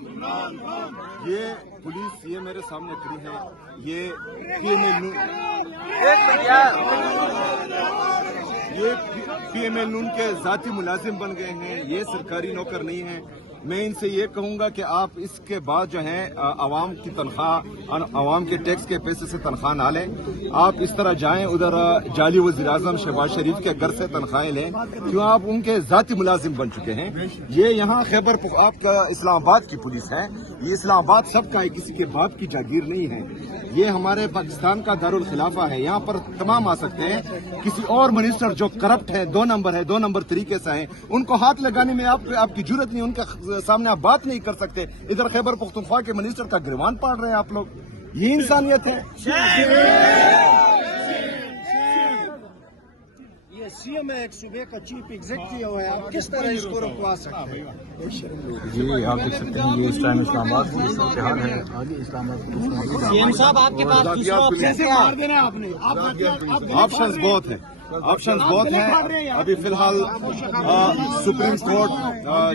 ये पुलिस ये मेरे सामने खड़ी है, ये पीएमएल नून के जाती मुलाजिम बन गए हैं, ये सरकारी नौकर नहीं है। मैं इनसे ये कहूंगा कि आप इसके बाद जो है आवाम की तनख्वाह, आवाम के टैक्स के पैसे से तनख्वाह ना लें। आप इस तरह जाएं उधर जाली वज़ीर आज़म शहबाज शरीफ के घर से तनख्वाहें लें, क्यों आप उनके जाती मुलाजिम बन चुके हैं। ये यहाँ खैबर आपका इस्लामाबाद की पुलिस है, ये इस्लामाबाद सबका है, किसी के बाप की जागीर नहीं है। ये हमारे पाकिस्तान का दारुल खिलाफा है, यहाँ पर तमाम आ सकते हैं। किसी और मिनिस्टर जो करप्ट है, 2 नंबर है, 2 नंबर तरीके से हैं, उनको हाथ लगाने में आपकी जरूरत नहीं, उनके सामने आप बात नहीं कर सकते। इधर खैबर पख्तूनख्वा के मिनिस्टर का गिरवान पाड़ रहे हैं आप लोग, ये इंसानियत है। ये सीएम है, एक सूबे का चीफ एग्जीक्यूटिव है, आप किस तरह इसको रुकवा सकते हैं? ये आप देख सकते हैं, ये इस टाइम इस्लामाबाद पुलिस का इम्तिहान है। आगे इस्लामाबाद सीएम साहब आपके पास दूसरा ऑप्शन क्या है? ऑप्शंस बहुत हैं, ऑप्शंस बहुत हैं। अभी फिलहाल सुप्रीम कोर्ट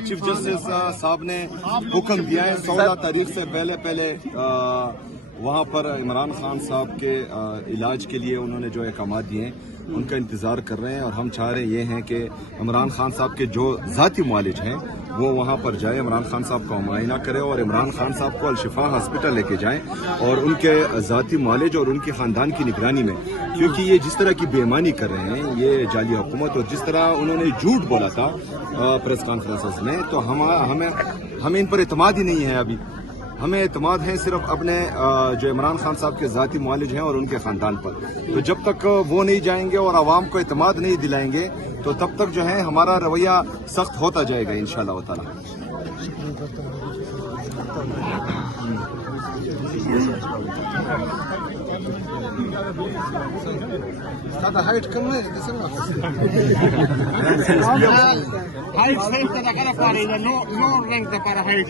चीफ जस्टिस साहब ने हुक्म दिया है 16 तारीख से पहले वहाँ पर इमरान खान साहब के इलाज के लिए उन्होंने जो अहकाम दिए हैं उनका इंतज़ार कर रहे हैं। और हम चाह रहे ये हैं कि इमरान खान साहब के जो ज़ाती मुआलिज हैं वो वहाँ पर जाए, इमरान खान साहब का मुआयना करें और इमरान खान साहब को अल-शिफा हॉस्पिटल लेके जाएं और उनके ज़ाती मुआलिज और उनके ख़ानदान की निगरानी में, क्योंकि ये जिस तरह की बेईमानी कर रहे हैं, ये जाली हुकूमत, और जिस तरह उन्होंने झूठ बोला था प्रेस कॉन्फ्रेंसेस में, तो हमें इन पर एतमाद ही नहीं है। अभी हमें एतमाद है सिर्फ अपने जो इमरान खान साहब के ज़ाती मुआलिज हैं और उनके ख़ानदान पर। तो जब तक वो नहीं जाएंगे और आवाम को एतमाद नहीं दिलाएंगे तो तब तक जो है हमारा रवैया सख्त होता जाएगा इंशाअल्लाह ताला। हाइट कम है, हाइट सेफ का cara para no renta para height.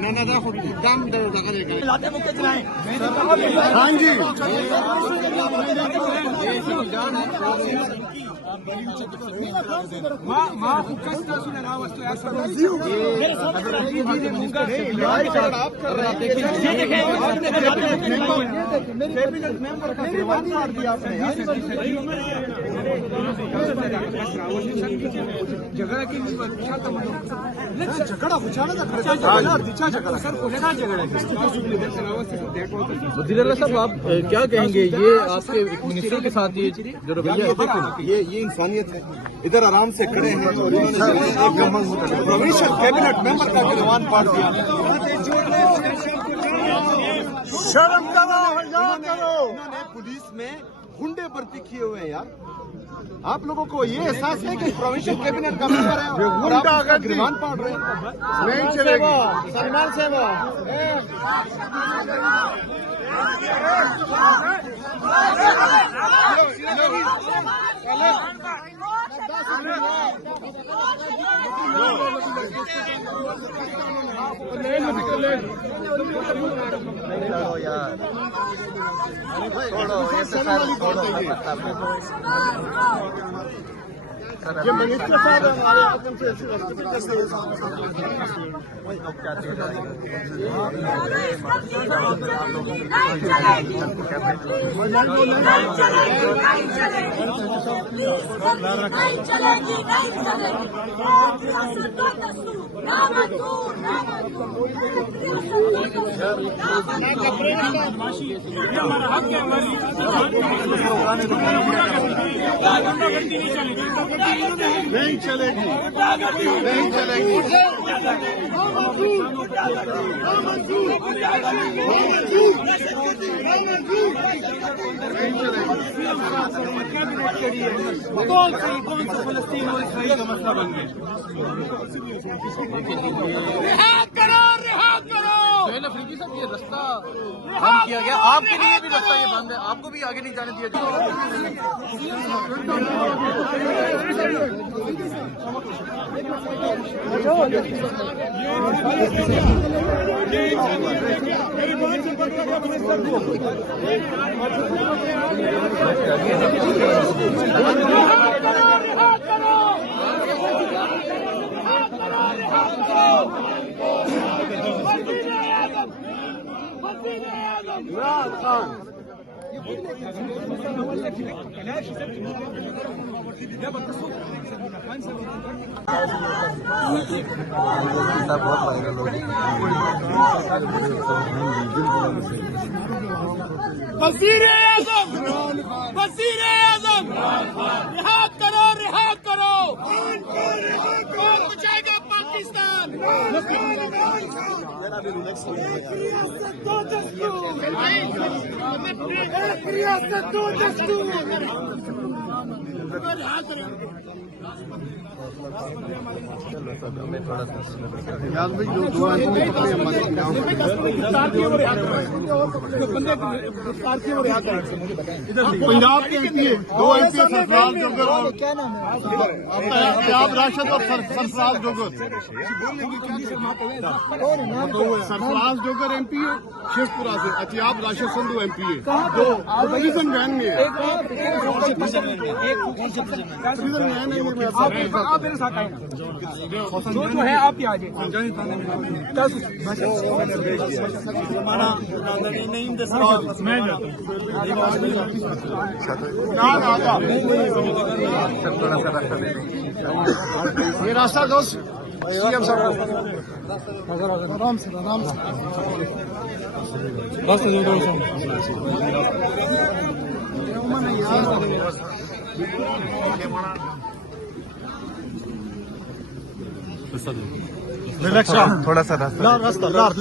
मैंने देखो दाम दे लगा लाते मुक्के चलाएं। हाँ जी वज़ीर साहब, आप क्या कहेंगे ये आपके मिनिस्टर के साथ ये जो रवैया, ये इंसानियत है। इधर आराम से खड़े हैं और इन्होंने प्रोविंशियल कैबिनेट मेंबर का गिरवान पाड़ दिया। शर्म करो, हया करो। इन्होंने पुलिस में गुंडे भर्ती किए हुए हैं यार। आप लोगों को ये एहसास है कि प्रोविंशियल कैबिनेट का मेंबर है और आप गिरवान पाड़ रहे हैं? नहीं चलेगी। सलमान सेवा ये मिनिस्टर साहब हमारे आदम से नहीं चलेगी, नहीं चलेगी। फलस्तीन और इसराइल का मसला बन गया। अफरीदी साहब, ये रास्ता बंद किया गया, आपके लिए भी रास्ता ये बंद है, आपको भी आगे नहीं जाने दिया करो बहुत वायरल हो वज़ीर आज़म रिहा करो कौन बचाएगा पाकिस्तान। एक रियासत दो दस्तूर। पंजाब के एमपी दो एमपी सरफराज जोगर और क्या नाम है अतियाब राशिद और सरफराज जोगर। सरफराज जोगर एमपी है शेखपुरा से, अतियाब राशिद संधू एमपी है। दो प्रिजन वैन में है। आप मेरे साथ आए ना, जो है आप ही आ जाए। ये रास्ता दोस्त सीएम साहब आराम से बस थोड़ा सा रास्ता रास्ता लार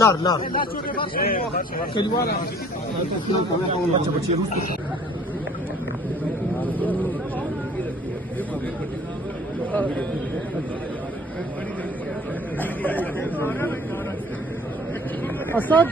असद